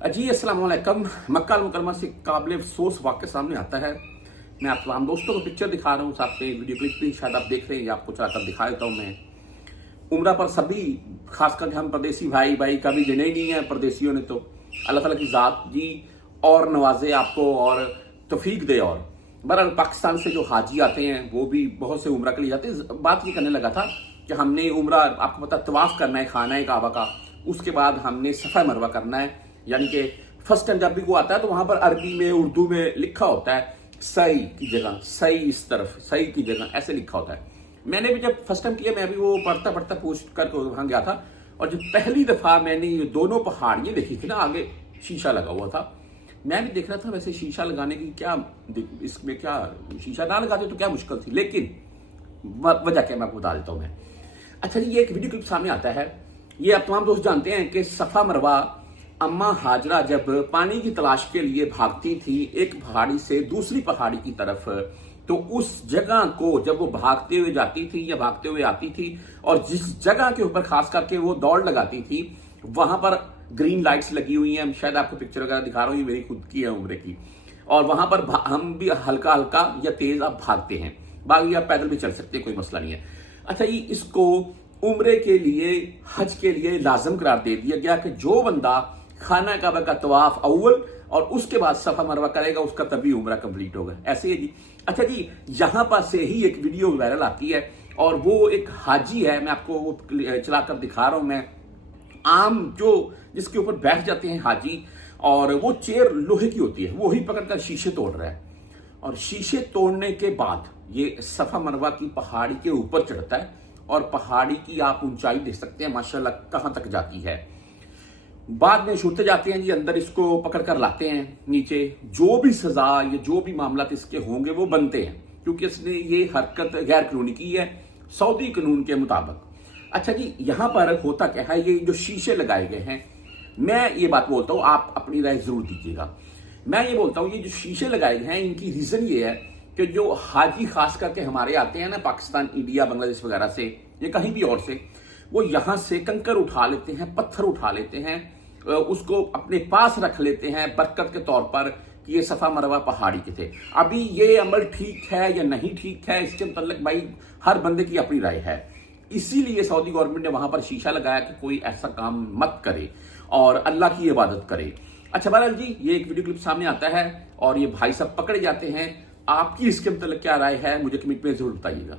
जी अस्सलाम वालेकुम। मक्का अल मुकरमा से काबिल अफसोस वाक़या सामने आता है। मैं आप तमाम दोस्तों को पिक्चर दिखा रहा हूँ, साथ में वीडियो क्लिप भी शायद आप देख रहे हैं या आपको चलाकर दिखा देता हूँ मैं। उम्रा पर सभी, खासकर हम परदेसी भाई कभी गिने ही नहीं है परदेसियों ने, तो अल्लाह ताला की ज़ात जी और नवाजे आपको और तौफीक दे। और बहरहाल पाकिस्तान से जो हाजी आते हैं वो भी बहुत से उम्रा के लिए जाते हैं। बात ये करने लगा था कि हमने उम्रा, आपको पता, तवाफ़ करना है खाना है काबा का, उसके बाद हमने सफ़ा मरवा करना है। यानी कि फर्स्ट टाइम जब भी वो आता है तो वहां पर अरबी में उर्दू में लिखा होता है सही की जगह सही, इस तरफ सही की जगह ऐसे लिखा होता है। मैंने भी जब फर्स्ट टाइम किया, मैं भी वो पढ़ता पढ़ता पूछ करके वहां गया था। और जब पहली दफा मैंने ये दोनों पहाड़ियां देखी थी ना, आगे शीशा लगा हुआ था, मैं भी देख रहा था वैसे शीशा लगाने की क्या, इसमें क्या, शीशा ना लगाते तो क्या मुश्किल थी, लेकिन वजह क्या मैं आपको बता देता हूं मैं। अच्छा जी, ये एक वीडियो क्लिप सामने आता है। ये आप तमाम दोस्त जानते हैं कि सफा मरवा अम्मा हाजरा जब पानी की तलाश के लिए भागती थी एक पहाड़ी से दूसरी पहाड़ी की तरफ, तो उस जगह को जब वो भागते हुए जाती थी या भागते हुए आती थी, और जिस जगह के ऊपर खास करके वो दौड़ लगाती थी, वहां पर ग्रीन लाइट्स लगी हुई हैं। शायद आपको पिक्चर वगैरह दिखा रहा हूँ, ये मेरी खुद की है उम्र की। और वहां पर हम भी हल्का हल्का या तेज आप भागते हैं, बाकी आप पैदल भी चल सकते हैं, कोई मसला नहीं है। अच्छा, ये इसको उम्रे के लिए, हज के लिए लाजम करार दे दिया गया कि जो बंदा खाना काबा का तवाफ अव्वल और उसके बाद सफा मरवा करेगा, उसका तभी उम्रा कंप्लीट होगा। ऐसे ही जी। अच्छा जी, यहां पर से ही एक वीडियो वायरल आती है, और वो एक हाजी है, मैं आपको वो चलाकर दिखा रहा हूं मैं। आम जो जिसके ऊपर बैठ जाते हैं हाजी, और वो चेयर लोहे की होती है, वो ही पकड़कर शीशे तोड़ रहा है। और शीशे तोड़ने के बाद ये सफा मरवा की पहाड़ी के ऊपर चढ़ता है, और पहाड़ी की आप ऊंचाई देख सकते हैं माशाल्लाह कहां तक जाती है। बाद में छूटते जाते हैं जी, अंदर इसको पकड़ कर लाते हैं नीचे। जो भी सजा या जो भी मामला इसके होंगे वो बनते हैं, क्योंकि इसने ये हरकत गैर कानूनी की है सऊदी कानून के मुताबिक। अच्छा जी, यहां पर होता क्या है, ये जो शीशे लगाए गए हैं, मैं ये बात बोलता हूं, आप अपनी राय जरूर दीजिएगा। मैं ये बोलता हूं, ये जो शीशे लगाए गए हैं, इनकी रीजन ये है कि जो हाजी खास करके हमारे आते हैं ना पाकिस्तान, इंडिया, बांग्लादेश वगैरह से या कहीं भी और से, वो यहां से कंकर उठा लेते हैं, पत्थर उठा लेते हैं, उसको अपने पास रख लेते हैं बरकत के तौर पर कि ये सफा मरवा पहाड़ी के थे। अभी ये अमल ठीक है या नहीं ठीक है, इसके मतलब भाई हर बंदे की अपनी राय है। इसीलिए सऊदी गवर्नमेंट ने वहां पर शीशा लगाया कि कोई ऐसा काम मत करे और अल्लाह की इबादत करे। अच्छा बहरहाल जी, ये एक वीडियो क्लिप सामने आता है और ये भाई साहब पकड़े जाते हैं। आपकी इसके मतलब क्या राय है, मुझे कमेंट में जरूर बताइएगा।